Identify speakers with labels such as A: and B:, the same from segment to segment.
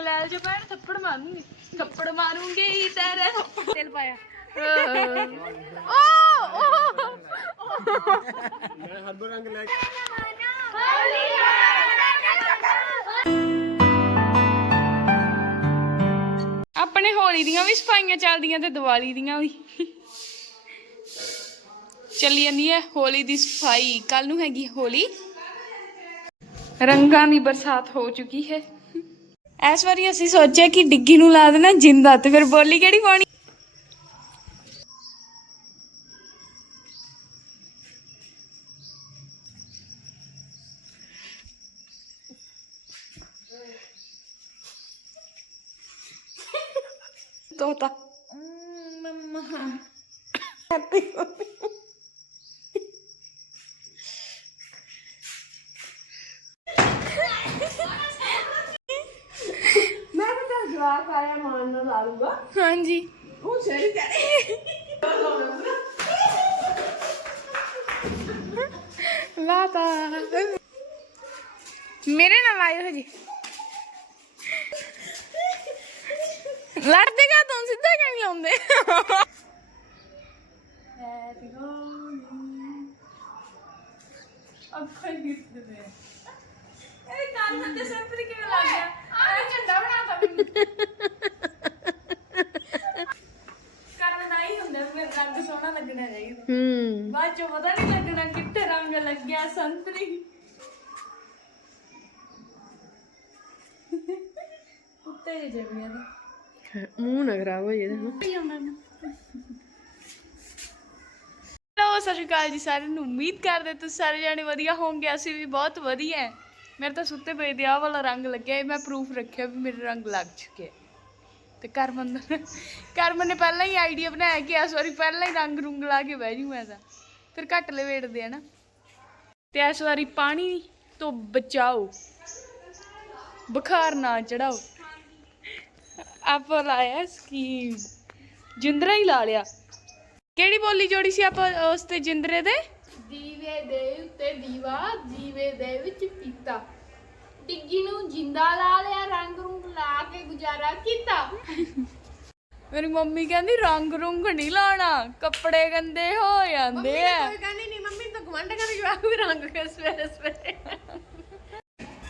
A: ਰੰਗ ਲੈ ਜਾ ਭੈਣ ਥੱਪੜ ਮਾਰੂੰਗੀ। ਥੱਪੜ ਮਾਰੂੰਗੀ ਤੇਰੇ। ਤੇਲ ਪਾਇਆ। ਓ ਓ।
B: ਮੈਂ ਹਰਬਰ ਰੰਗ ਲੈ
A: ਆਪਣੇ ਹੋਲੀ ਦੀਆਂ ਵੀ ਸਫਾਈਆਂ ਚੱਲਦੀਆਂ ਤੇ ਦੀਵਾਲੀ ਦੀਆਂ ਵੀ। ਚੱਲੀ ਜਾਂਦੀ ਹੈ ਹੋਲੀ ਦੀ ਸਫ਼ਾਈ। ਕੱਲ ਨੂੰ ਹੈਗੀ ਹੋਲੀ। ਰੰਗਾਂ ਦੀ ਬਰਸਾਤ ਹੋ ਚੁੱਕੀ ਹੈ। ਇਸ ਵਾਰੀ ਅਸੀਂ ਸੋਚਿਆ ਕਿ ਡਿੱਗੀ ਨੂੰ ਲਾ ਦੇਣਾ ਜਿੰਦਾ ਤੇ ਫਿਰ ਬੋਲੀ ਕਿਹੜੀ ਪਾਣੀ ਤੋਤਾ
C: ਮੈਂ ਤਾਂ ਤੇਰਾ ਜਵਾਬ ਆਇਆ ਮਾਨ ਨਾਲ ਲਾ ਲੂੰਗਾ।
A: ਹਾਂਜੀ।
C: ਉਹ ਸਹੀ ਕਰੇ
A: ਲਾਤਾ ਮੇਰੇ ਨਾਲ ਆਇਓ ਹਜੀ। ਲੜਦੇ ਕਾ ਤੂੰ? ਸਿੱਧਾ ਕਿਉਂ ਨਹੀਂ ਲਾਉਂਦੇ ਅੱਖਾਂ ਗਿਰਦੇ ਨੇ। ਇਹ ਕੰਨ ਤੇ ਸੰਤਰੀ ਕਿਵੇਂ ਲੱਗ ਗਿਆ? ਆ ਝੰਡਾ ਬਣਾਤਾ ਮੈਨੂੰ ਕਰਨ ਨਹੀਂ ਹੁੰਦਾ ਮੇਰਾ ਰੰਗ ਸੋਹਣਾ ਲੱਗਣਾ ਚਾਹੀਦਾ।
C: ਹੂੰ।
A: ਬਾਅਦ ਚੋਂ ਪਤਾ ਨਹੀਂ ਲੱਗਣਾ ਕਿੱਥੇ ਰੰਗ ਲੱਗਿਆ ਸੰਤਰੀ। ਕੁੱਤੇ ਜਿਹੇ ਜਮੀਆਂ ਦੇ
C: ਮੂੰਹ ਨਾ ਖਰਾਬ ਹੋ ਜਾਏ ਨਾ
A: ਹੈਲੋ ਸਤਿ ਸ਼੍ਰੀ ਅਕਾਲ ਜੀ ਸਾਰਿਆਂ ਨੂੰ। ਉਮੀਦ ਕਰਦੇ ਤੁਸੀਂ ਸਾਰੇ ਜਾਣੇ ਵਧੀਆ ਹੋਵੋਗੇ ਅਸੀਂ ਵੀ ਬਹੁਤ ਵਧੀਆ ਹੈ। ਮੇਰੇ ਤਾਂ ਸੁੱਤੇ ਪਏ ਦੇ ਆਹ ਵਾਲਾ ਰੰਗ ਲੱਗਿਆ ਮੈਂ ਪ੍ਰੂਫ ਰੱਖਿਆ ਵੀ ਮੇਰੇ ਰੰਗ ਲੱਗ ਚੁੱਕੇ ਹੈ। ਤੇ ਕਰਮਨ ਕਰਮਨ ਨੇ ਪਹਿਲਾਂ ਹੀ ਆਈਡੀਆ ਬਣਾਇਆ ਕਿ ਇਸ ਵਾਰੀ ਪਹਿਲਾਂ ਹੀ ਰੰਗ ਰੁੰਗ ਲਾ ਕੇ ਬਹਿ ਜੂ ਮੈਂ ਤਾਂ ਫਿਰ ਘੱਟ ਲਵੇੜਦੇ ਆ ਨਾ। ਤੇ ਇਸ ਵਾਰੀ ਪਾਣੀ ਤੋਂ ਬਚਾਓ। ਬੁਖਾਰ ਨਾ ਚੜਾਓ। ਆਪਾਂ ਲਾਇਆ ਸਕੀਮ ਜਿੰਦਰਾ ਹੀ ਲਾ ਲਿਆ। ਕਿਹੜੀ ਬੋਲੀ ਜੋੜੀ ਸੀ ਆਪਾਂ ਉਸ ਤੇ ਜਿੰਦਰੇ ਦੇ?
D: ਦੀਵੇ ਦੇ ਉੱਤੇ ਦੀਵਾ ਦੀਵੇ ਦੇ ਵਿੱਚ ਪੀਤਾ। ਡਿੱਗੀ ਨੂੰ ਜਿੰਦਾ ਲਾ ਲਿਆ, ਰੰਗ ਰੁੰਗ ਲਾ ਕੇ ਗੁਜ਼ਾਰਾ ਕੀਤਾ।
A: ਮੇਰੀ ਮੰਮੀ ਕਹਿੰਦੀ ਰੰਗ ਰੁੰਗ ਨਹੀਂ ਲਾਉਣਾ ਕੱਪੜੇ ਗੰਦੇ ਹੋ ਜਾਂਦੇ ਆ।
C: ਕੋਈ ਕਹਿੰਦੀ ਨਹੀਂ ਮੰਮੀ ਤਾਂ ਗਵੰਡ ਕਰ ਜਵਾਬ ਵੀ ਰੰਗ ਕੇ ਸਵੇਰੇ ਸਵੇਰੇ।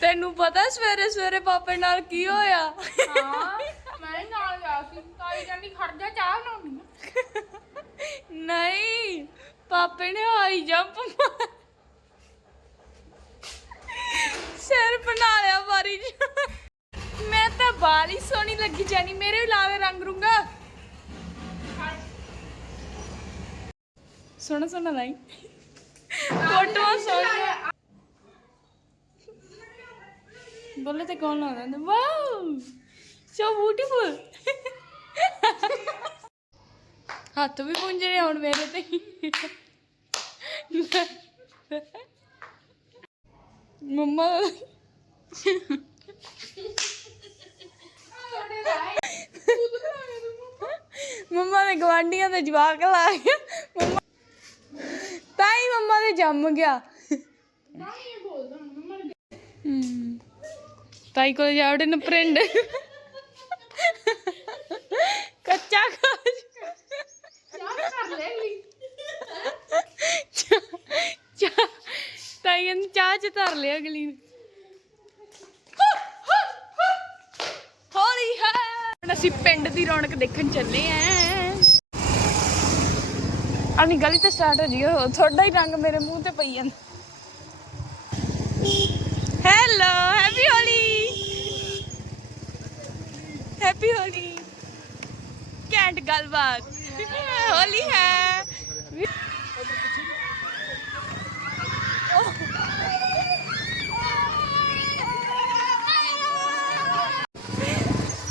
A: ਤੈਨੂੰ ਪਤਾ ਸਵੇਰੇ ਸਵੇਰੇ ਪਾਪੇ ਨਾਲ ਕੀ ਹੋਇਆ?
D: ਹਾਂ ਮੈਂ ਨਾਲ ਗਿਆ ਸੀ ਤਾਈ ਕਹਿੰਦੀ ਖੜ ਜਾ ਚਾਹ ਬਣਾਉਣੀ ਆ।
A: ਨਹੀਂ ਪਾਪੇ ਨੇ ਹਾਈ ਜੰਪ ਮਾਰ ਸਿਰ ਬਣਾ ਲਿਆ ਬਾਰੀ ਚ। ਤਾਂ ਬਾਲੀ ਸੋਹਣੀ ਲੱਗੀ ਜਾਨੀ, ਮੇਰੇ ਲਾਵੇ ਰੰਗ ਰੁੰਗਾ। ਸੋਹਣਾ ਸੋਹਣਾ ਲਾਈ ਫੋਟੋ ਸੋਹਣੀ ਬੋਲੇ ਤੇ ਕੌਣ ਲਾਉਂਦਾ ਵਾਓ! ਸੋ ਬਿਊਟੀਫੁਲ ਹੱਥ ਵੀ ਪੁੰਝਣੇ ਹੁਣ ਮੇਰੇ ਤੇ। ਮੰਮਾ ਮੰਮਾ ਨੇ। ਗਵਾਂਡੀਆਂ ਦੇ ਜਵਾਕ ਲਾ ਗਿਆ ਮੰਮਾ ਤਾਈ ਮੰਮਾ ਦੇ ਜੰਮ ਗਿਆ। ਤਾਈ ਕੋਲ ਜਾਵੜੇ ਨਾ ਪ੍ਰਿੰਡ ਕੱਚਾ ਕਾਜ। ਚਾਹ ਤਾਈ ਕਹਿੰਦੀ ਚਾਹ ਚ ਧਰ ਲਿਆ ਅਗਲੀ ਨੇ ਹੋਲੀ ਹੈ ਹੁਣ ਅਸੀਂ ਪਿੰਡ ਦੀ ਰੌਣਕ ਦੇਖਣ ਚੱਲੇ ਆਂ। ਆਪਣੀ ਗਲੀ ਤੇ ਸਟਾਰਟ ਹੋ ਜੀ ਤੁਹਾਡਾ ਹੀ ਰੰਗ ਮੇਰੇ ਮੂੰਹ ਤੇ ਪਈ ਜਾਂਦਾ। Hello happy Holi happy Holi cantt ਗੱਲਬਾਤ ਹੋਲੀ ਹੈ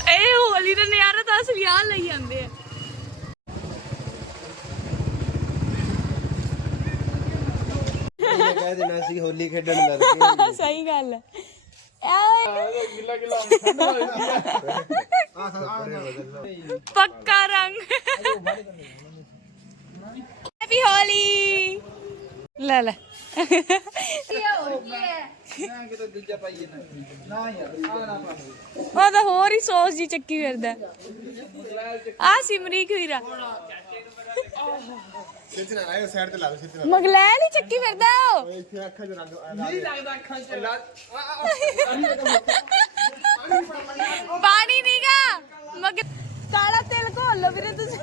A: ਇਹ ਹੋਲੀ ਦਾ ਨਜ਼ਾਰਾ ਤਾਂ ਅਸਲੀ ਆ ਲਈ ਜਾਂਦੇ ਆ
B: ਮੈਂ ਕਹਿ ਦੇਣਾ ਸੀ ਹੋਲੀ ਖੇਡਣ ਲੱਗ ਗਏ
A: ਸਹੀ ਗੱਲ ਹੈ। ਐ
B: ਗਿੱਲਾ ਗਿੱਲਾ ਠੰਡਾ ਹੋ ਜਾਂਦੀ
A: ਪੱਕਾ ਰੰਗ। ਹੈਪੀ ਹੋਲੀ ਲੈ ਲੈ।
B: ਮੈਂ ਕਿਤੇ ਦੂਜਾ ਪਾਈਏ ਨਾ ਨਾ ਯਾਰ ਆ ਨਾ ਪਾ
A: ਉਹ ਤਾਂ ਹੋਰ ਹੀ ਸੌਸ ਜੀ ਚੱਕੀ ਫਿਰਦਾ ਆ ਸਿਮਰੀਕ ਵੀਰਾ
B: ਸਿੱਧੇ ਨਾ ਆਇਓ ਸਾਈਡ ਤੇ ਲਾ ਦੋ ਸਿੱਧੇ
A: ਮਗਲੈਲ ਹੀ ਚੱਕੀ ਫਿਰਦਾ ਉਹ
B: ਇੱਥੇ ਅੱਖਾਂ 'ਚ ਰੰਗ ਨਹੀਂ ਲੱਗਦਾ ਅੱਖਾਂ 'ਚ
A: ਪਾਣੀ ਨੀਗਾ ਮਗ ਕਾਲਾ ਤੇਲ ਘੋਲ ਲਓ ਵੀਰੇ ਤੁਸੀਂ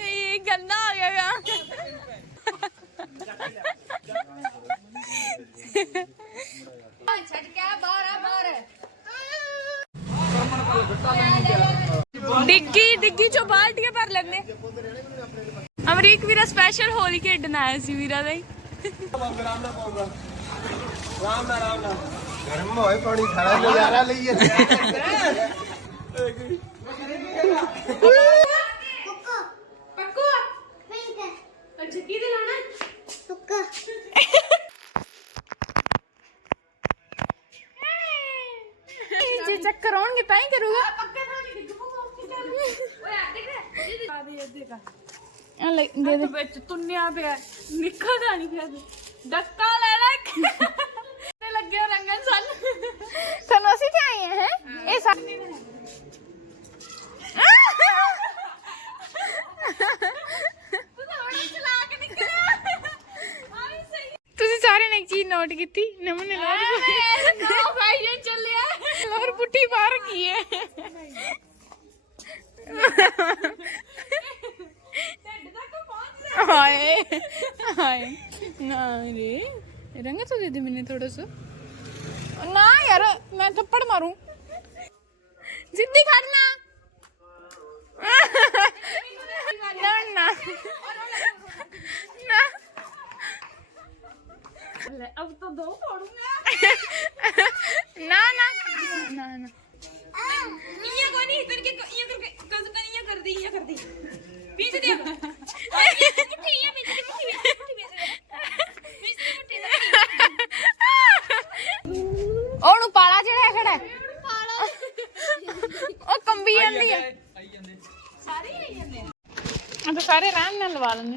A: ਇਹ ਗੰਦਾ ਹੋ ਗਿਆ ਗਾ।
C: ਛੱਡ ਕੇ ਆ ਬਾਹਰ ਆ ਬਾਹਰ
A: ਡਿੱਗੀ ਡਿੱਗੀ ਚੋਂ ਬਾਲਟੀਆਂ ਭਰ ਲੈਂਦੇ। ਅਮਰੀਕ ਵੀਰਾ ਸਪੈਸ਼ਲ ਹੋਲੀ ਖੇਡਣ ਆਇਆ ਸੀ ਵੀਰਾ ਦਾ ਹੀ।
B: ਗਰਮ ਹੋਏ ਪਾਣੀ ਖਾਣਾ ਨਜ਼ਾਰਾ ਲਈਏ
C: ਪੱਕੂ ਅੱਛਾ ਕਿਹਦੇ ਲਾਣਾ
A: ਜੇ ਚੱਕਰ ਆਉਣਗੇ ਤਾਂ ਹੀ ਕਰੂਗਾ
C: ਪੱਕੇ ਤਾਂ ਨਹੀਂ ਡਿੱਗ ਪਊਗਾ ਉੱਥੇ ਚੱਲ ਓਏ ਆ ਦੇਖ
A: ਆ ਲੈ ਦੇ ਦੇ ਵਿੱਚ ਤੁੰਨਿਆ ਪਿਆ ਨਿਕਲਦਾ ਨਹੀਂ ਪਿਆ ਡੱਕਾ ਲੈ ਲੈ ਤੇ ਲੱਗਿਆ ਰੰਗਨ ਸਨ ਤੁਹਾਨੂੰ ਅਸੀਂ ਤੇ ਆਏ ਹੈ ਇਹ ਸਾ ਤੁਸੀਂ ਸਾਰੇ ਨੇ ਇੱਕ ਚੀਜ਼ ਨੋਟ ਕੀਤੀ ਨਮਨ ਨੇ ਨੋਟ ਕੀਤੀ काय नाही रे रंगाचं मैंने मी थोडस ना यार मैं थप्पड मारू जिद्दी खाड ना अब तो दो ना ना ਲਵਾ ਲੈਂਦੇ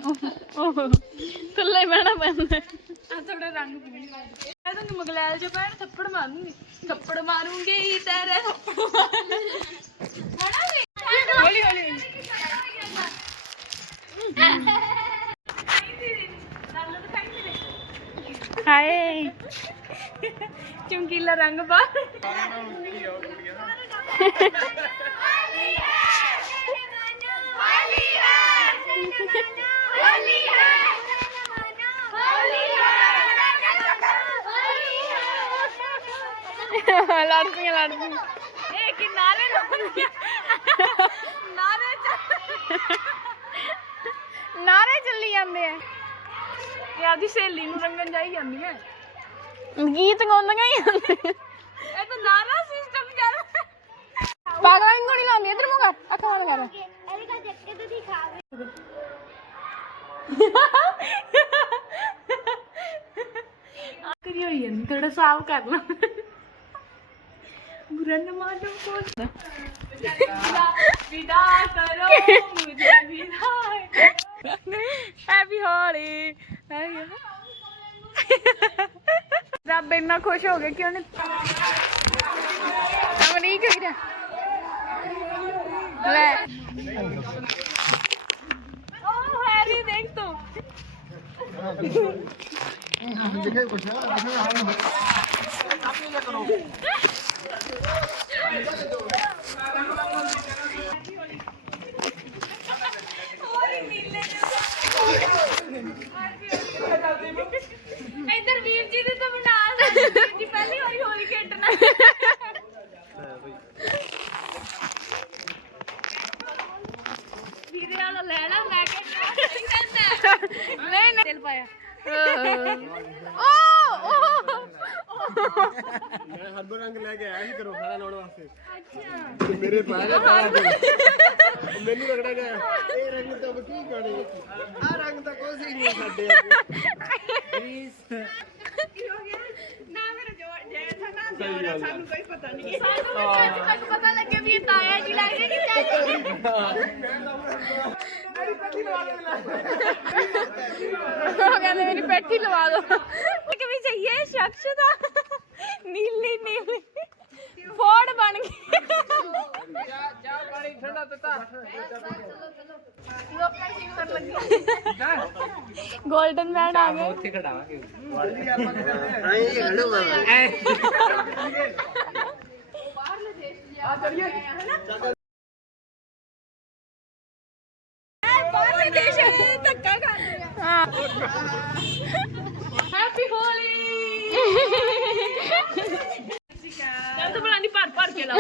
A: ਉਹ ਥੱਲੇ ਬਹਿਣਾ ਪੈਂਦਾ ਆ ਥੋੜਾ ਰੰਗ ਪੀਣ ਲੱਗ ਮੈਂ ਤੁਹਾਨੂੰ ਮਗਲੈਲ ਚ ਪੈਣ ਥੱਪੜ ਮਾਰੂੰਗੀ। ਥੱਪੜ ਮਾਰੂੰਗੀ ਤੇਰੇ ਹੌਲੀ ਹੌਲੀ ਹਾਏ। ਚਮਕੀਲਾ ਰੰਗ ਬਾ ਲੜਦੀਆਂ ਲੜਦੀਆਂ। ਇਹ ਕਿ ਨਾਰੇ ਲਾਉਂਦੀਆਂ। ਨਾਰੇ ਚ- ਨਾਰੇ ਚੱਲੀ ਜਾਂਦੇ ਆ। ਇਹ ਆਦੀ ਸਹੇਲੀ ਨੂੰ ਰੰਗਣ ਜਾਈ ਜਾਂਦੀਆਂ ਗੀਤ ਗਾਉਂਦੀਆਂ ਹੀ ਜਾਂਦੇ ਇਹ ਤਾਂ ਨਾਰਾ ਸਿਸਟਮ ਚੱਲ ਪਾਗਲਾਂ ਨੂੰ ਨਹੀਂ ਲਾਉਂਦੀ ਇਧਰ ਮੂੰਹ ਕਰ ਅੱਖਾਂ ਬੰਦ ਕਰ ਕਰੀ ਹੋਈ ਹੈ ਥੋੜਾ ਸਾਫ਼ ਕਰ ਲਾ ਬੁਰਾ ਨਾ ਮਾਲੂਮ ਕੋਲ। ਵਿਦਾ ਕਰੋ ਮੁਝੇ ਵਿਦਾ ਹੈਪੀ ਹੋਲੀ ਰੱਬ ਇੰਨਾ ਖੁਸ਼ ਹੋ ਗਿਆ ਕਿ ਉਹਨੇ ਅਮਰੀਕ ਵੀਰਾ ਲੈ। ਉਹ ਹੈਰੀ ਦੇਖ ਤੂੰ
B: ਦਿਖੇ ਕੁਛ ਦਿਖੇ
A: ਇੱਧਰ ਵੀਰ ਜੀ ਦੇ ਤਾਂ ਬਣਾ ਵੀਰ ਜੀ ਪਹਿਲੀ ਵਾਰੀ ਹੋਲੀ ਖੇਡਣਾ ਮੈਨੂੰ ਰਗੜਾ ਗਿਆ ਇਹ ਰੰਗ ਤਾਂ ਕੀ
B: ਕਰੇ ਆ ਰੰਗ ਤਾਂ ਕੋਈ ਸੀ ਨਹੀਂ ਸਾਡੇ ਪਲੀਜ਼ ਕੀ ਹੋ ਗਿਆ? ਨਾ ਮੇਰਾ ਜੋ ਜੈਠ ਆ ਨਾ ਦਿਓਰ ਆ, ਸਾਨੂੰ ਕੋਈ ਪਤਾ ਨਹੀਂ
A: ਸਾਨੂੰ ਵੀ ਅੱਜ ਤੱਕ ਪਤਾ ਲੱਗਿਆ ਵੀ ਇਹ ਤਾਇਆ ਜੀ ਲੱਗਦੇ ਕਿ ਚਾਚਾ ਜੀ? ਉਹ ਕਹਿੰਦੇ ਮੇਰੀ ਪੈਠੀ ਲਵਾ ਦਿਓ। ਕਿ ਵੀ ਚਾਹੀਏ ਸ਼ਖਸ ਦਾ। ਨੀਲੀ ਨੀਲੀ। ਫੋੜ ਬਣ ਗਈ। ਗੋਲਡਨ ਮੈਨ ਆ ਗਏ
E: ਉੱਥੇ ਖੜਾਵਾਂਗੇ
A: ਭਰ ਭਰ ਕੇ ਲਾਓ।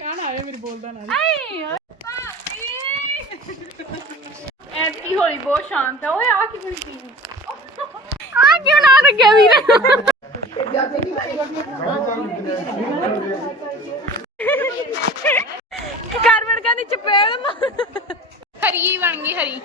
A: ਖਾਣਾ ਆਇਆ ਮੇਰੇ ਬੋਲਦਾ ਨਾ। ਐਤਕੀ ਹੋਲੀ ਬਹੁਤ ਸ਼ਾਂਤ ਹੈ ਓਏ ਆ ਕੀ ਕਰੀ ਚੀਜ਼ ਆ ਕਿਉਂ ਨਾ ਰੱਖਿਆ ਵੀਰੇ ਕਾਰਬਨ ਕਹਿੰਦੀ ਚਪੇੜ ਮਾਰ। ਹਰੀ ਬਣ ਗਈ ਹਰੀ।